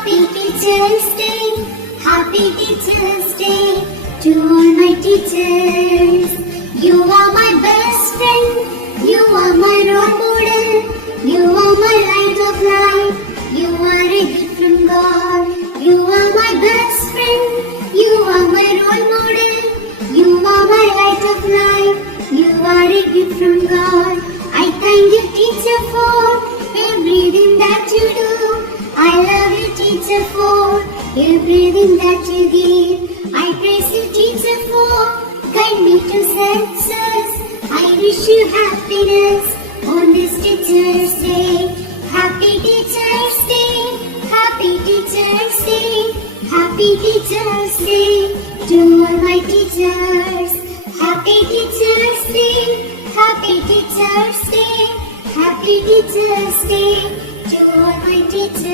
Happy Teachers Day, Happy Teachers Day to all my teachers. You are my best friend, you are my role model, you are my light of life, you are a gift from God. You are my best friend, you are my role model, you are my light of life, you are a gift from God. I thank you, teacher, for everything that you do. I love you, teacher, for everything that you give. I praise you, teacher, for guide me to success. I wish you happiness on this Teacher's Day. Happy Teacher's Day, Happy Teacher's Day, Happy Teacher's Day to all my teachers. Happy Teacher's Day, Happy Teacher's Day, Happy Teacher's Day to all my teachers.